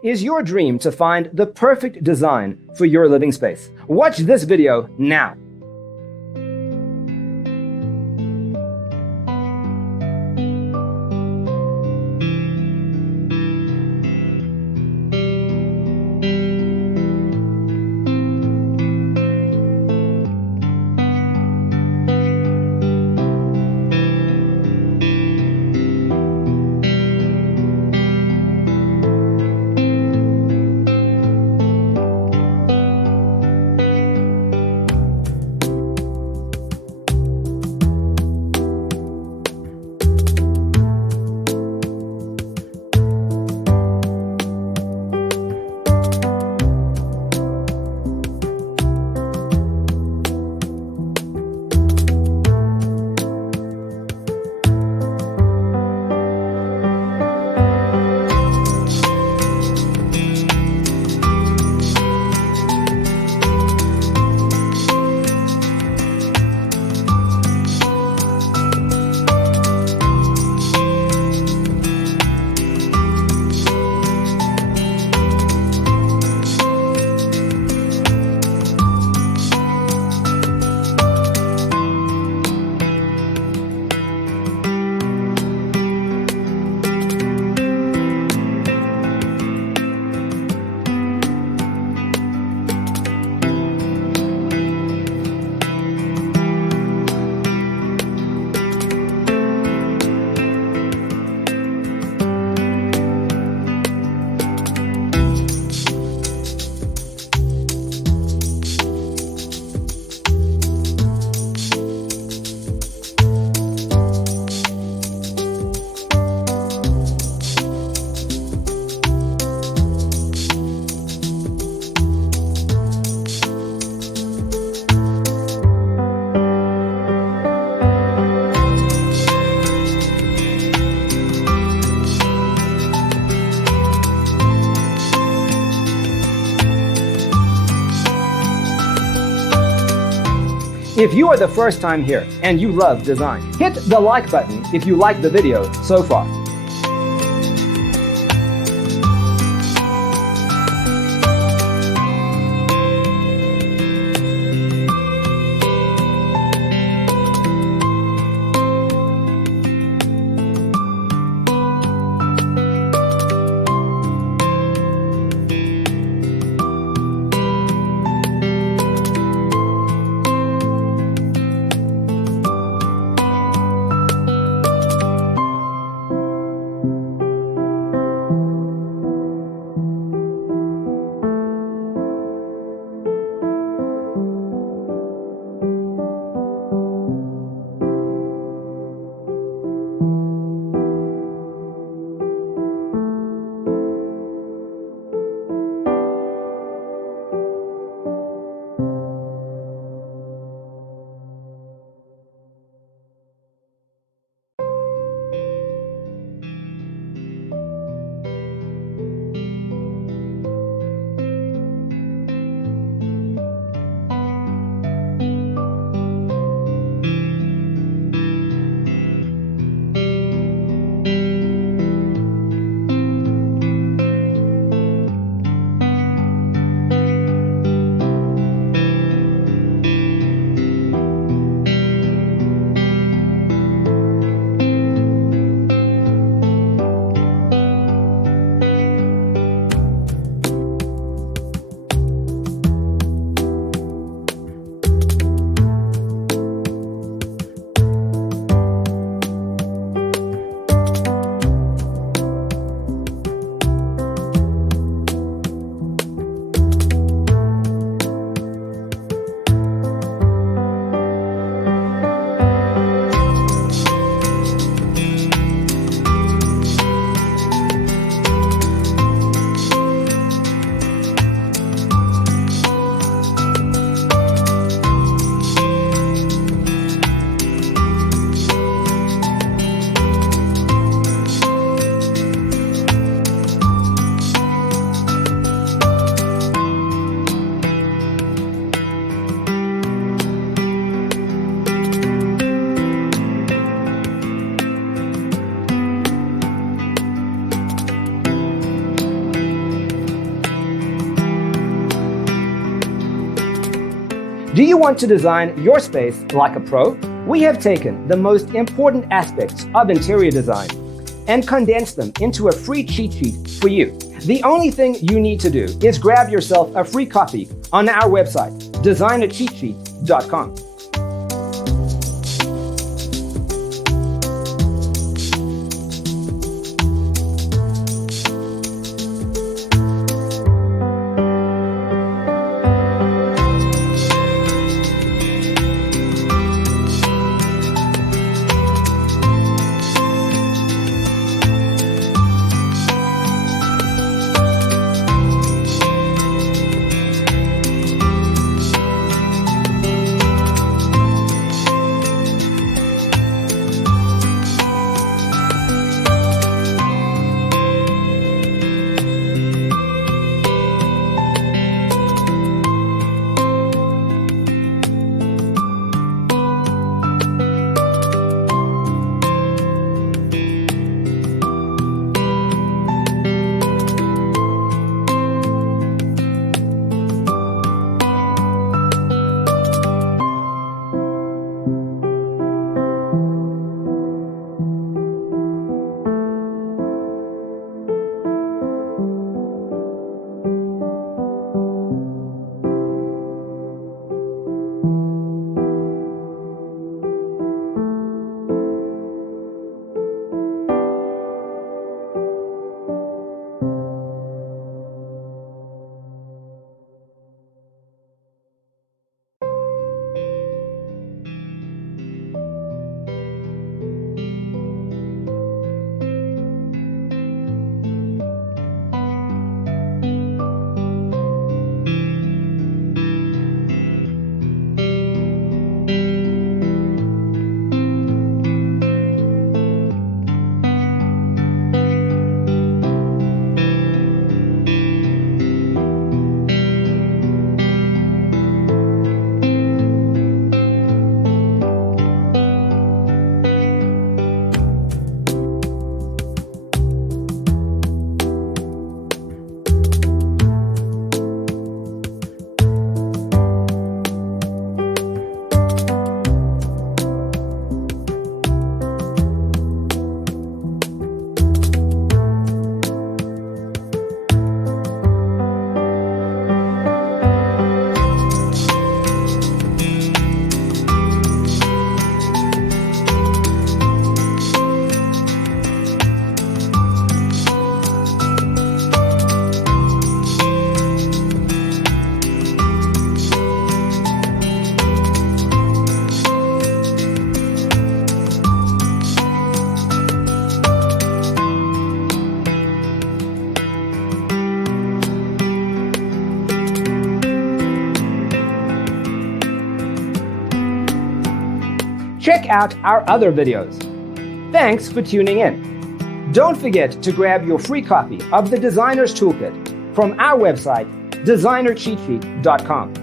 Is your dream to find the perfect design for your living space? Watch this video now. If you are the first time here and you love design, hit the like button if you like the video so far. Do you want to design your space like a pro? We have taken the most important aspects of interior design and condensed them into a free cheat sheet for you. The only thing you need to do is grab yourself a free copy on our website, designercheatsheet.com. Check out our other videos. Thanks for tuning in. Don't forget to grab your free copy of the Designer's Toolkit from our website, designercheatsheet.com.